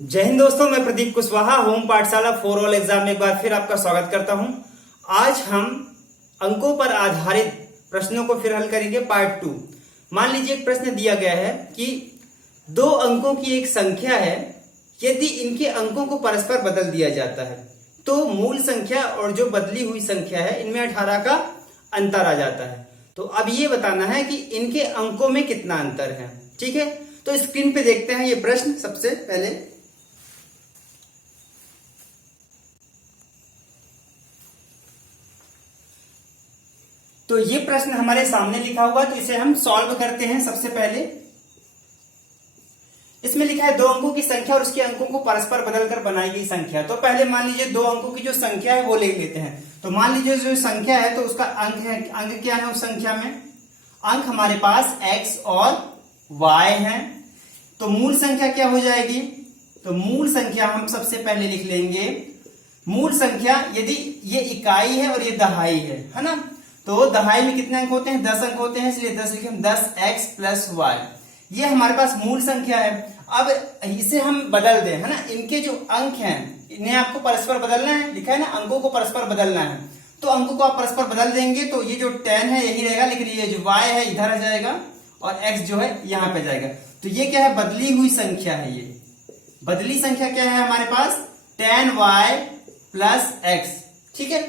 जय हिंद दोस्तों, मैं प्रदीप कुशवाहा होम पाठशाला फॉर ऑल एग्जाम में एक बार फिर आपका स्वागत करता हूं। आज हम अंकों पर आधारित प्रश्नों को फिर हल करेंगे पार्ट 2। मान लीजिए एक प्रश्न दिया गया है कि दो अंकों की एक संख्या है, यदि इनके अंकों को परस्पर बदल दिया जाता है तो मूल संख्या और जो बदली हुई संख्या है इनमें 18 का अंतर आ जाता है। तो अब ये बताना है कि इनके अंकों में कितना अंतर है। ठीक है, तो स्क्रीन पे देखते हैं ये प्रश्न। सबसे पहले तो ये प्रश्न हमारे सामने लिखा हुआ है, तो इसे हम सॉल्व करते हैं। सबसे पहले इसमें लिखा है दो अंकों की संख्या और उसके अंकों को परस्पर बदलकर बनाई गई संख्या। तो पहले मान लीजिए दो अंकों की जो संख्या है वो ले लेते हैं। तो मान लीजिए जो संख्या है तो उसका अंक है, अंक क्या है उस संख्या में? अंक हमारे पास x और y है। तो मूल संख्या क्या हो जाएगी? तो मूल संख्या हम सबसे पहले लिख लेंगे। मूल संख्या यदि ये इकाई है और ये दहाई है ना, तो दहाई में कितने अंक होते हैं? 10 अंक होते हैं, इसलिए 10 लिखे हम। 10x प्लस y ये हमारे पास मूल संख्या है। अब इसे हम बदल दें, है ना। इनके जो अंक हैं इन्हें आपको परस्पर बदलना है, लिखा है ना, अंकों को परस्पर बदलना है। तो अंकों को आप परस्पर बदल देंगे तो ये जो 10 है यही रहेगा, लेकिन ये जो y है इधर आ जाएगा और x जो है यहां पे जाएगा। तो ये क्या है? बदली हुई संख्या है। ये बदली संख्या क्या है हमारे पास? 10y plus x। ठीक है,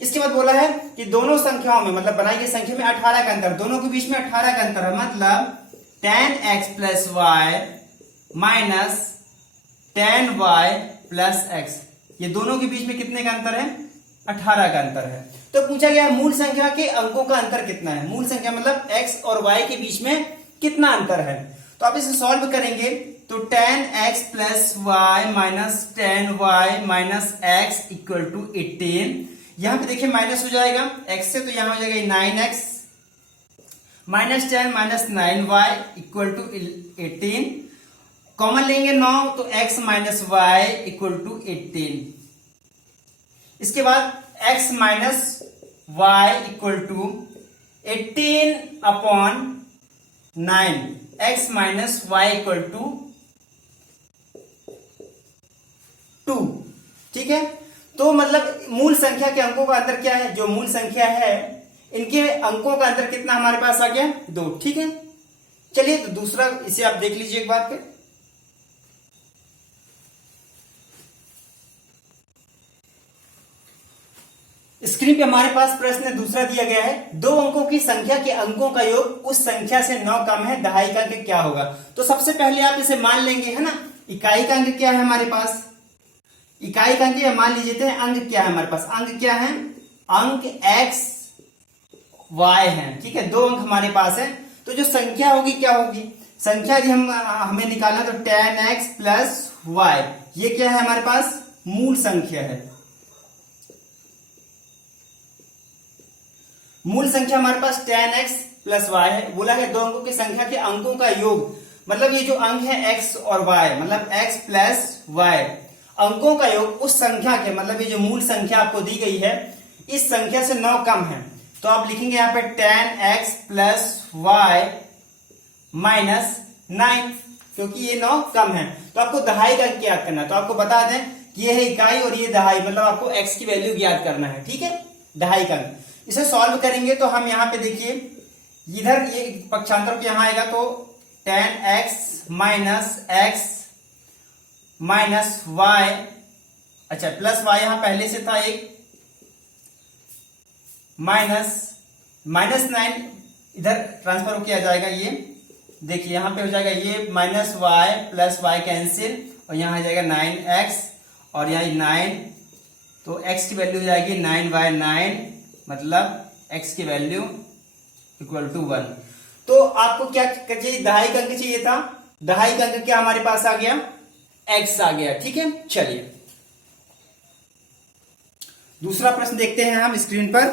इसके बाद बोला है कि दोनों संख्याओं में, मतलब बनाई गई संख्या में 18 का अंतर, दोनों के बीच में 18 का अंतर है। मतलब 10x plus y minus 10y plus x, ये दोनों के बीच में कितने का अंतर है? 18 का अंतर है। तो पूछा गया मूल संख्या के अंकों का अंतर कितना है। मूल संख्या मतलब x और y के बीच में कितना अंतर है। तो आप इसे सॉल्व करेंगे तो 10x plus y minus 10y minus x equal to 18। यहां पे देखिए माइनस हो जाएगा x से, तो यहां हो जाएगा 9x minus 10 minus 9y equal to 18। Common लेंगे 9, तो x minus y equal to 18। इसके बाद x minus y equal to 18 upon 9, x minus y equal to 2। ठीक है, तो मतलब मूल संख्या के अंकों का अंतर क्या है? जो मूल संख्या है इनके अंकों का अंतर कितना हमारे पास आ गया? 2। ठीक है, चलिए तो दूसरा इसे आप देख लीजिए एक बार फिर। स्क्रीन पे हमारे पास प्रश्न दूसरा दिया गया है, दो अंकों की संख्या के अंकों का योग उस संख्या से 9 कम है, दहाई का अंक क्या होगा? तो सबसे पहले आप इसे मान लेंगे, है ना। इकाई का अंक क्या है हमारे पास? इकाई का अंक मान लीजिए थे। अंक क्या है हमारे पास? अंक क्या है? अंक x y है। ठीक है, दो अंक हमारे पास है। तो जो संख्या होगी क्या होगी? संख्या यदि हमें निकालना तो 10x प्लस y, ये क्या है हमारे पास? मूल संख्या है। मूल संख्या हमारे पास 10x प्लस y है। बोला है दो अंकों की संख्या के अंकों का योग, मतलब ये जो अंक है x और y, मतलब x प्लस y, अंकों का योग उस संख्या के, मतलब ये जो मूल संख्या आपको दी गई है इस संख्या से 9 कम है। तो आप लिखेंगे यहां पे 10x प्लस y माइनस 9, क्योंकि ये 9 कम है। तो आपको दहाई का अंक याद करना है। तो आपको बता दें कि ये है इकाई और ये दहाई, मतलब आपको x की वैल्यू याद करना है। ठीक है, दहाई का अंक। इसे सॉल्व करेंगे तो हम यहां पे देखिए इधर ये पक्षांतर यहां आएगा, तो 10x minus x minus y, अच्छा प्लस y यहां पहले से था एक, माइनस 9 इधर ट्रांसफर हो किया जाएगा। ये देखिए यहां पे हो जाएगा ये minus y plus y cancel, और यहां आ जाएगा 9x और यहाँ 9, तो x की वैल्यू हो जाएगी 9y 9, मतलब x की वैल्यू इक्वल टू 1। तो आपको क्या चाहिए? दहाई का अंक चाहिए था। दहाई का अंक क्या हमारे पास आ गया? x आ गया। ठीक है, चलिए दूसरा प्रश्न देखते हैं हम स्क्रीन पर।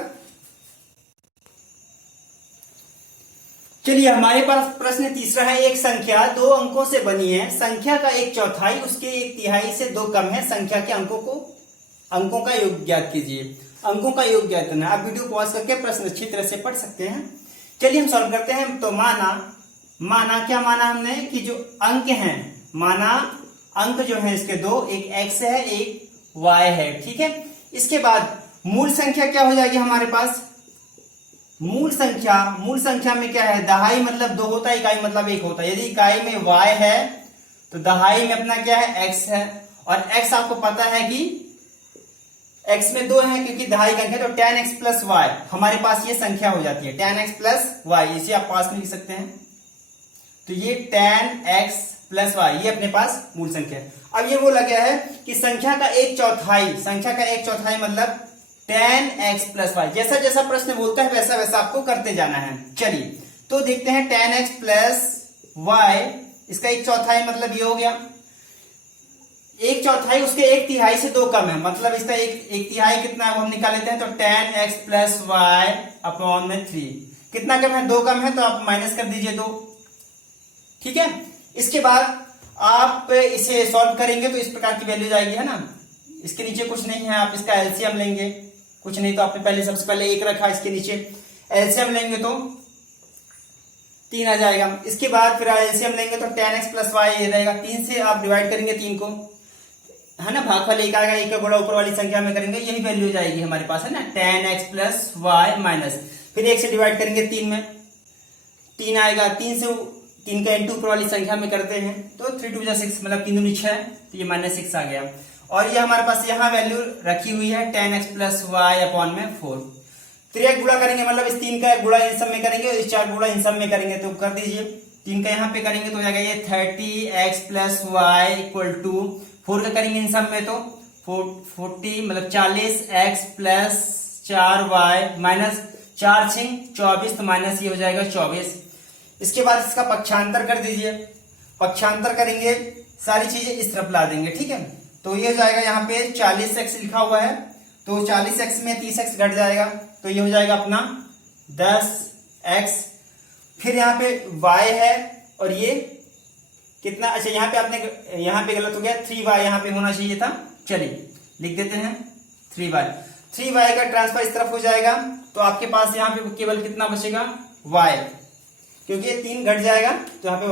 चलिए हमारे पास प्रश्न तीसरा है, एक संख्या दो अंकों से बनी है, संख्या का एक चौथाई उसके एक तिहाई से 2 कम है, संख्या के अंकों का योग ज्ञात कीजिए। अंकों का योग ज्ञात करना। आप वीडियो पॉज करके प्रश्न अच्छी तरह से पढ़ सकते हैं। चलिए हम सॉल्व करते हैं। तो माना क्या माना हमने कि जो अंक हैं, माना अंक जो है इसके दो, एक x है एक y है, ठीक है। इसके बाद मूल संख्या क्या हो जाएगी हमारे पास, मूल संख्या में क्या है, दहाई मतलब 2 होता है, इकाई मतलब 1 होता है। यदि इकाई में y है तो दहाई में अपना क्या है, x है, और x आपको पता है कि x में 2 है क्योंकि दहाई का अंक है, तो tan x प्लस वाई हमारे पास ये संख्या हो जाती है, tan x प्लस वाई, इसे आप पास में लिख सकते हैं। तो ये tan x प्लस वाई ये अपने पास मूल संख्या है। अब ये बोला गया है कि संख्या का 1/4 मतलब tan x प्लस वाई, जैसा जैसा प्रश्न बोलता है वैसा वैसा आपको करते जाना है। चलिए तो देखते हैं tan x प्लस वाई, इसका 1/4 मतलब ये हो गया, 1/4 उसके 1/3 से 2 कम है, मतलब इसका 1/3 कितना है वो हम निकाल लेते हैं। तो tan x plus y upon में 3 कितना कम है, 2 कम है, तो आप माइनस कर दीजिए 2, ठीक है। इसके बाद आप इसे सॉल्व करेंगे तो इस प्रकार की वैल्यू जाएगी, है ना। इसके नीचे कुछ नहीं है, आप इसका एलसीएम लेंगे, कुछ नहीं तो आपने पहले सबसे पहले 1 रखा, इसके नीचे एलसीएम लेंगे तो 3 आ जाएगा। इसके बाद फिर एलसीएम लेंगे तो tan x प्लस वाई ये रहेगा, 3 से आप डिवाइड करेंगे 3 को, है ना, भागफल 1 आएगा, 1 का गुणा ऊपर वाली संख्या में करेंगे, यही वैल्यू जाएगी हमारे पास, है ना, tan x plus y minus, फिर 1 से डिवाइड करेंगे 3 में, 3 आएगा, 3 से 3 का इंटू ऊपर वाली संख्या में करते हैं तो 3 2 6 मतलब 3 दूनी 6, तो ये -6 आ गया। और ये हमारे पास यहाँ वैल्यू रखी हुई है tan x plus y upon में 4, 3 गुणा करेंगे मतलब इस 3 का गुणा इन सब में करेंगे और इस 4 गुणा इन सब में करेंगे, तो कर दीजिए 3 का यहाँ पे करेंगे तो हो जाएगा ये 30x plus Y equal to 4 का करेंगे इन सब में तो 40 मतलब 40x प्लस 4y माइनस 4 6 24, तो माइनस ये हो जाएगा 24। इसके बाद इसका पक्षांतर कर दीजिए, पक्षांतर करेंगे सारी चीजें इस तरफ ला देंगे, ठीक है। तो ये हो जाएगा यहाँ पे 40x लिखा हुआ है, तो 40x में 30x घट जाएगा, तो ये हो जाएगा अपना 10x, फिर यहाँ पे y है और ये कितना, अच्छा यहाँ पे आपने यहाँ पे गलत हो गया, 3y यहाँ पे होना चाहिए था, चलिए लिख देते हैं 3y का ट्रांसफर इस तरफ हो जाएगा, तो आपके पास यहाँ पे केवल कितना बचेगा y, क्योंकि ये 3 घट जाएगा तो यहाँ पे y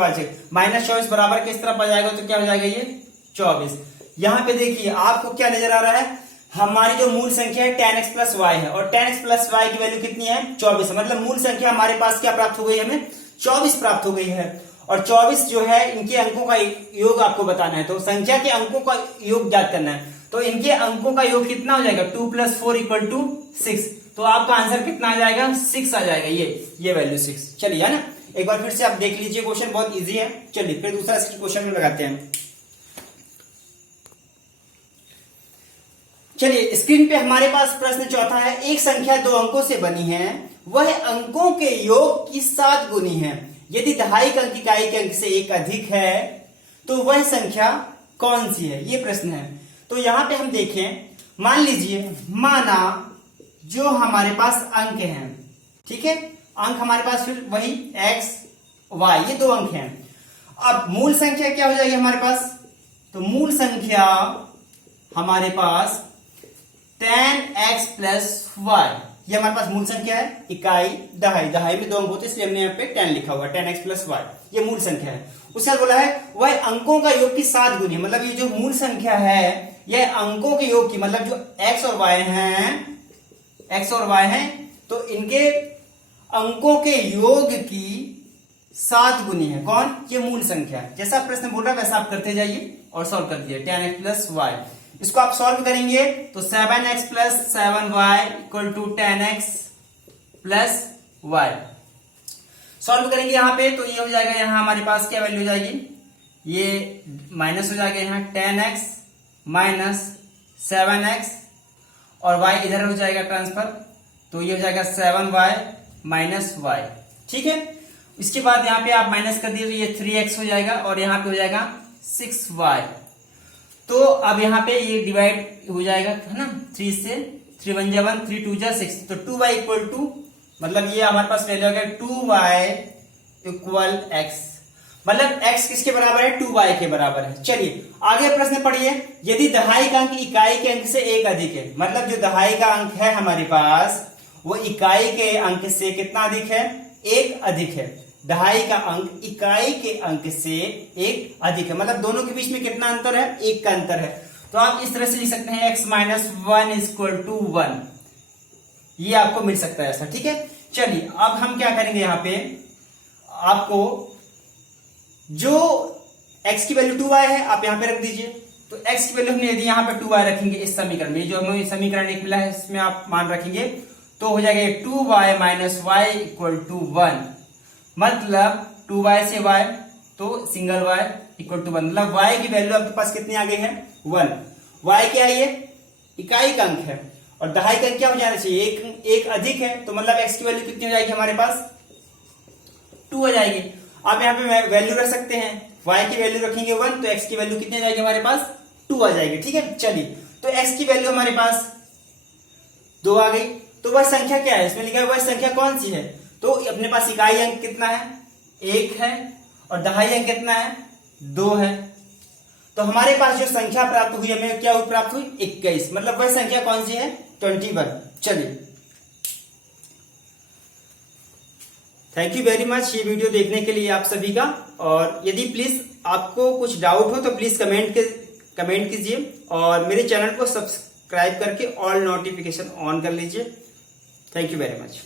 -24 बराबर किस तरफ आ जाएगा, तो क्या हो जाएगा ये 24। यहाँ पे देखिए आपको क्या नजर आ रहा है, हमारी जो मूल संख्या है tan x प्लस वाई है, और tan x प्लस वाई की वैल्यू कितनी है 24 है, मतलब मूल संख्या हमारे पास क्या प्राप्त हो गई, हमें 24 प्राप्त हो गई है। और 24 जो है इनके अंकों का योग आपको बताना है, तो संख्या के अंकों का योग ज्ञात करना है, तो इनके अंकों का योग कितना हो जाएगा 2 + 4 = 6, तो आपका आंसर कितना आ जाएगा 6 आ जाएगा, ये वैल्यू 6। चलिए, है ना, एक बार फिर से आप देख लीजिए, क्वेश्चन बहुत इजी है। चलिए फिर दूसरा क्वेश्चन में लगाते हैं। चलिए स्क्रीन पे हमारे पास प्रश्न चौथा है, एक संख्या 2 अंकों से बनी है, वह अंकों के योग की 7 गुनी है, यदि दहाई का अंक इकाई के अंक से 1 अधिक है तो वह संख्या कौन सी है, ये प्रश्न है। तो यहां पे हम देखें, मान लीजिए, माना जो हमारे पास अंक हैं, ठीक है, अंक हमारे पास फिर वही x y ये 2 अंक हैं। अब मूल संख्या क्या हो जाएगी हमारे पास, तो मूल संख्या हमारे पास tan x प्लस वाई, ये हमारे पास मूल संख्या है, इकाई दहाई में 2 अंक होते हैं इसलिए हमने यहाँ पे 10 लिखा हुआ, tan x प्लस वाई ये मूल संख्या है। उसके बाद बोला है वह अंकों का योग की 7 गुनी, मतलब ये जो मूल संख्या है यह अंकों के योग की, मतलब जो x और y हैं तो इनके अंकों के योग की 7 गुनी है, कौन, ये मूल संख्या। जैसा प्रश्न बोल रहा है वैसा आप करते जाइए और सॉल्व कर दीजिए। tan x प्लस वाई, इसको आप सॉल्व करेंगे तो 7x plus 7y equal to 10x plus y, solve करेंगे यहाँ पे तो ये हो जाएगा, यहाँ हमारे पास क्या वैल्यू हो जाएगी, ये माइनस हो जाएगा, यहाँ 10x माइनस 7x और y इधर हो जाएगा ट्रांसफर, तो ये हो जाएगा 7y माइनस वाई, ठीक है। इसके बाद यहाँ पे आप माइनस कर दिए तो ये 3x हो जाएगा और यहाँ पे हो जाएगा 6y, तो अब यहाँ पे ये डिवाइड हो जाएगा, है ना, 3 से 3 1 जा 1 3 2 जा 6, तो 2y इक्वल टू, मतलब ये हमारे पास वैल्यू आ गया 2y इक्वल x, मतलब x किसके बराबर है 2y के बराबर है। चलिए आगे प्रश्न पढ़िए, यदि दहाई का अंक इकाई के अंक से 1 अधिक है, मतलब जो दहाई का अंक है हमारे पास वो इकाई के अंक से कितना अधिक है, 1 अधिक है, दहाई का अंक इकाई के अंक से एक अधिक है, मतलब दोनों के बीच में कितना अंतर है, एक का अंतर है। तो आप इस तरह से लिख सकते हैं x माइनस 1 इक्वल टू 1, ये आपको मिल सकता है ऐसा, ठीक है। चलिए अब हम क्या करेंगे, यहां पे आपको जो x की वैल्यू 2y है आप यहां पे रख दीजिए। तो x की वैल्यू हमने यदि यहां पे 2y रखेंगे इस समीकरण में, जो हमें समीकरण एक मिला है इसमें आप मान रखेंगे, तो हो जाएगा 2y minus y equal to 1, मतलब 2y से y तो सिंगल y इक्वल टू 1, मतलब y की वैल्यू आपके पास कितनी आ गई है, 1। y क्या है, ये इकाई का अंक है, और दहाई का अंक क्या हो जाना चाहिए, एक अधिक है, तो मतलब x की वैल्यू कितनी हो जाएगी हमारे पास, 2 हो जाएगी। आप यहाँ पे वैल्यू रख सकते हैं, y की वैल्यू रखेंगे 1 तो x की वैल्यू कितनी आ जाएगी हमारे पास, 2 आ जाएगी, ठीक है। चलिए तो x की वैल्यू हमारे पास 2 आ गई, तो वह संख्या क्या है, इसमें लिखा है वह संख्या कौन सी है, तो अपने पास इकाई अंक कितना है, 1 है, और दहाई अंक कितना है, 2 है। तो हमारे पास जो संख्या प्राप्त हुई, हमें क्या प्राप्त हुई, 21, मतलब वह संख्या कौन सी है, 21। चलिए थैंक यू वेरी मच ये वीडियो देखने के लिए आप सभी का, और यदि प्लीज आपको कुछ डाउट हो तो प्लीज कमेंट कीजिए, और मेरे चैनल को सब्सक्राइब करके ऑल नोटिफिकेशन ऑन कर लीजिए। Thank you very much.